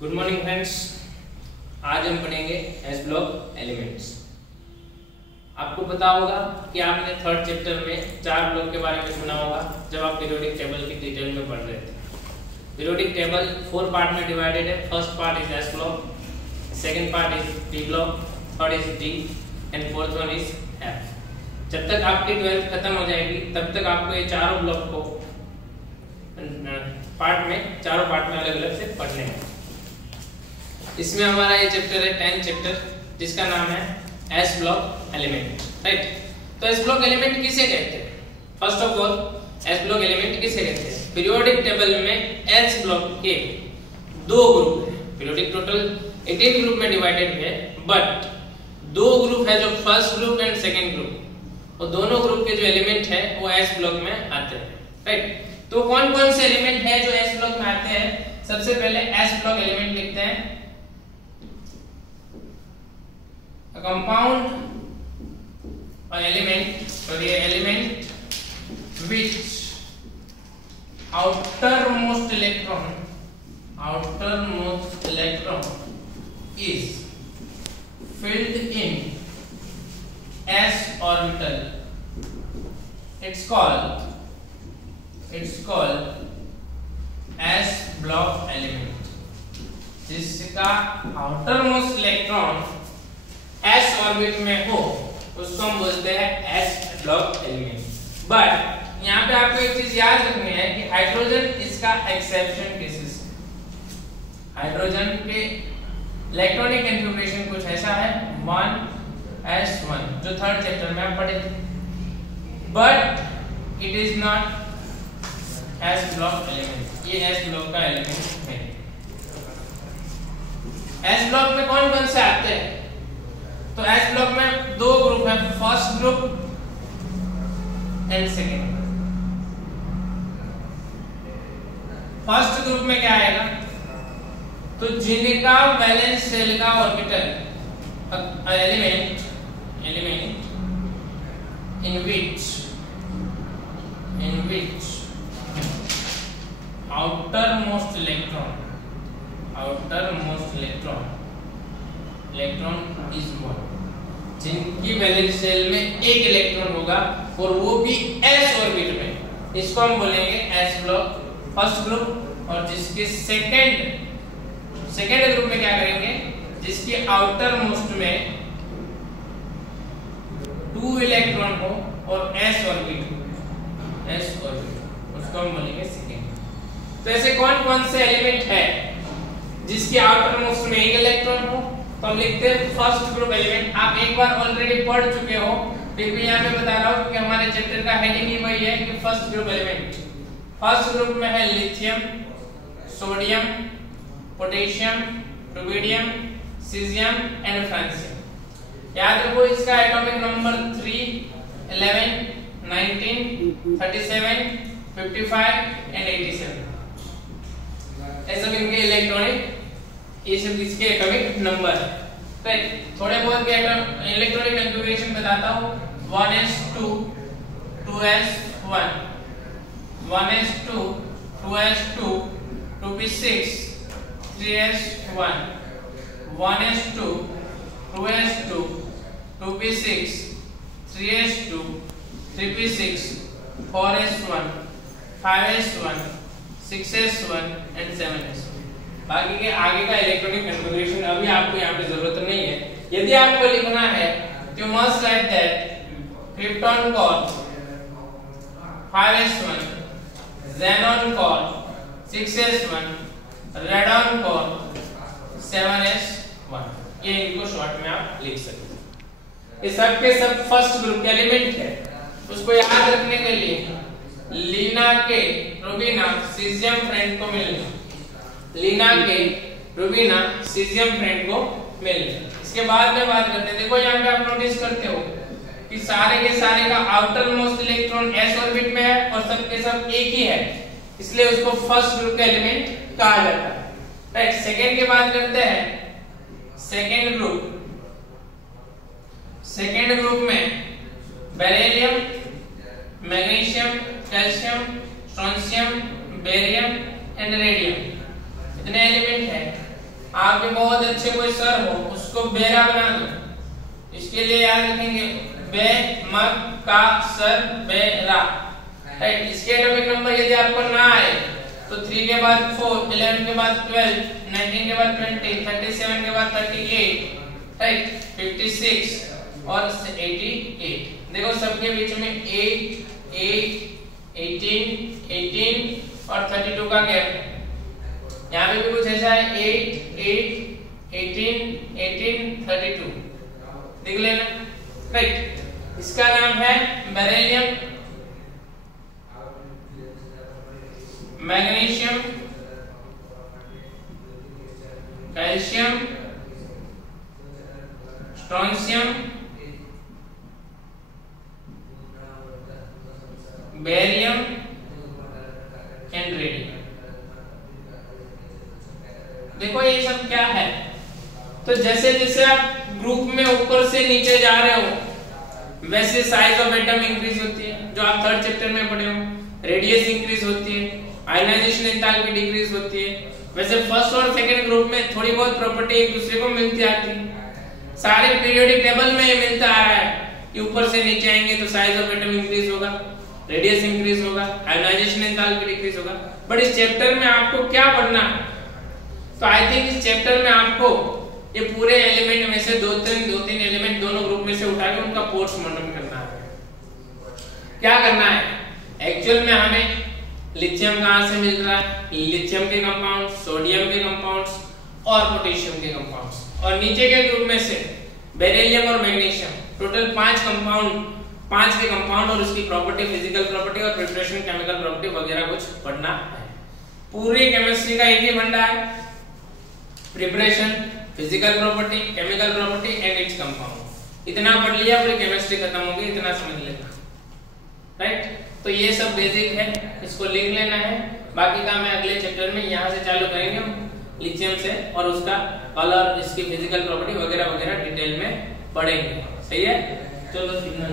Good morning friends. आज हम पढ़ेंगे एस ब्लॉक एलिमेंट्स। आपको पता होगा कि आपने थर्ड चैप्टर में चार ब्लॉक के बारे में सुना होगा जब आप पीरियोडिक टेबल की डिटेल में पढ़ रहे थे। पीरियोडिक टेबल 4 पार्ट में डिवाइडेड है। First part is S block, second part is P block, third is D and fourth one is F. जब तक आपकी 12th खत्म हो जाएगी तब तक आपको ये चारों ब्लॉक को चारों पार्ट में अलग अलग से पढ़ने हैं। इसमें हमारा ये चैप्टर है 10th चैप्टर जिसका नाम है एस ब्लॉक एलिमेंट, राइट। तो एस ब्लॉक एलिमेंट किसे कहते हैं? First of all S block element किसे कहते हैं? पीरियोडिक टेबल में एस ब्लॉक के दो ग्रुप हैं। पीरियोडिक टोटल 18 ग्रुप में डिवाइडेड है, बट दो ग्रुप है जो first group and second group, और दोनों ग्रुप के जो एलिमेंट है वो एस ब्लॉक में आते हैं, राइट। तो कौन कौन से एलिमेंट है जो एस ब्लॉक में आते हैं? सबसे पहले एस ब्लॉक एलिमेंट लिखते हैं compound or element which outermost electron is filled in s orbital. It's called s block element, जिसका outermost electron s ऑर्बिट में हो उसको हम बोलते हैं s ब्लॉक एलिमेंट। बट यहाँ पे आपको एक चीज याद रखनी है कि हाइड्रोजन इसका एक्सेप्शन केसेस। हाइड्रोजन के इलेक्ट्रॉनिक कॉन्फ़िगरेशन कुछ ऐसा है 1s1 जो थर्ड चैप्टर में आप पढ़े थे, but it is not s block element. ये s ब्लॉक का एलिमेंट है। s ब्लॉक में कौन कौन से आते हैं? तो एस ब्लॉक में दो ग्रुप है, first group and second. First group में क्या आएगा? तो जिनका वैलेंस शेल का orbital element in which outermost electron is 1, जिनकी वैलेंस शेल में एक इलेक्ट्रॉन होगा और वो भी s ऑर्बिट में, इसको हम बोलेंगे s ब्लॉक फर्स्ट ग्रुप। और जिसके सेकंड ग्रुप में क्या करेंगे? जिसकी आउटर मोस्ट में 2 इलेक्ट्रॉन हो और s ऑर्बिट, उसको हम बोलेंगे सेकंड। तो ऐसे कौन कौन से एलिमेंट है जिसकी आउटर मोस्ट में एक इलेक्ट्रॉन हो? तो हम लिखते हैं फर्स्ट ग्रुप एलिमेंट। आप एक बार ऑलरेडी पढ़ चुके हो, फिर भी यहाँ पे बता रहा हूँ कि हमारे चैप्टर का हेडिंग ही वही है कि first group element. First group में है lithium, sodium, potassium, rubidium, caesium and francium. याद रखो इसका एटॉमिक नंबर 3, 11, 19, 37, 55 एंड 87। ऐसा इनके इलेक्ट्रॉनिक, ये सब इसके एटॉमिक नंबर है, राइट। थोड़े बहुत के इलेक्ट्रॉनिक कॉन्फ़िगरेशन बताता हूँ। 1s2 2s1 1s2 2s2 2p6 3s1 1s2 2s2 2p6 3s2 3p6 4s1 5s1 6s1 and 7s1। बाकी के आगे का इलेक्ट्रॉनिक कॉन्फ़िगरेशन अभी आपको यहाँ पे जरूरत नहीं है। यदि आपको लिखना है तो must write that krypton call 5s1, xenon call 6s1, radon call 7s1। ये इनको शॉर्ट में आप लिख सकते हैं। ये सब के सब फर्स्ट ग्रुप के एलिमेंट है। उसको याद रखने के लिए लीना के रुबीना सीजियम फ्रेंड को मिलने, लीना के रुबीना सीजियम फ्रेंड को मिलने। इसके बाद में बात करते हैं। देखो यहाँ पे आप नोटिस करते हो कि सारे के सारे का outer most electron s orbit में है और सब के सब एक ही है, इसलिए उसको फर्स्ट ग्रुप का एलिमेंट कहा जाता है, राइट। सेकंड की बात करते हैं। सेकंड ग्रुप में beryllium, magnesium, calcium, strontium, barium and radium, इतने एलिमेंट है। आपके बहुत अच्छे कोई सर हो, उसको बेरा बना दो। इसके लिए याद रखेंगे बे मग का सर बेरा, राइट। इसके एटॉमिक नंबर यदि आपको ना आए तो 3 के बाद 4, 11 के बाद 12, 19 के बाद 20, 37 के बाद 38, राइट, 56 और 88। देखो सबके बीच में 8, 8, 18, 18 और 32 का गैप है। यहाँ पे भी कुछ ऐसा है 8, 8, 18, 18, 32, देख लेना, राइट। इसका नाम है beryllium, magnesium, calcium, strontium, barium and radium. देखो ये सब क्या है, तो जैसे जैसे आप ग्रुप में ऊपर से नीचे जा रहे हो वैसे साइज ऑफ एटम इंक्रीज होती है, जो आप 3rd चैप्टर में पढ़े हो। रेडियस इंक्रीज होती है, आयनाइजेशन एंथैल्पी डिक्रीज होती है। वैसे फर्स्ट और सेकंड ग्रुप में थोड़ी बहुत प्रॉपर्टी एक दूसरे को मिलती आती है। सारे पीरियोडिक टेबल में ये मिलता आ रहा है कि ऊपर से नीचे आएंगे तो साइज ऑफ एटम इंक्रीज होगा, रेडियस इंक्रीज होगा, आयनाइजेशन एंथैल्पी डिक्रीज होगा। बट इस चैप्टर में आपको क्या पढ़ना है, तो आई थिंक इस चैप्टर में आपको ये पूरे एलिमेंट में से दो तीन एलिमेंट दोनों ग्रुप में से उठा के उनका पोस्टमार्टम करना है। क्या करना है, एक्चुअल में हमें लिथियम कहां से मिल रहा है, लिथियम के कंपाउंड, सोडियम के कंपाउंड्स और पोटेशियम के कंपाउंड्स, और नीचे के ग्रुप में से बेरिलियम और मैग्नीशियम, टोटल 5 कंपाउंड, 5 के कंपाउंड और उसकी प्रॉपर्टी, फिजिकल प्रॉपर्टी और प्रिपरेशन, केमिकल प्रॉपर्टी वगैरह कुछ पढ़ना है। पूरी केमिस्ट्री का एक ही फंडा है, preparation, physical property, chemical property and its compound. इतना पढ़ लिया पूरी केमिस्ट्री खत्म हो गई, इतना समझ लेना, राइट। तो ये सब बेसिक है, इसको लिख लेना है। बाकी का मैं अगले चैप्टर में यहाँ से चालू करेंगे हम लिथियम से, और उसका कलर, इसकी फिजिकल प्रॉपर्टी वगैरह वगैरह डिटेल में पढ़ेंगे। सही है, चलो सिग्नल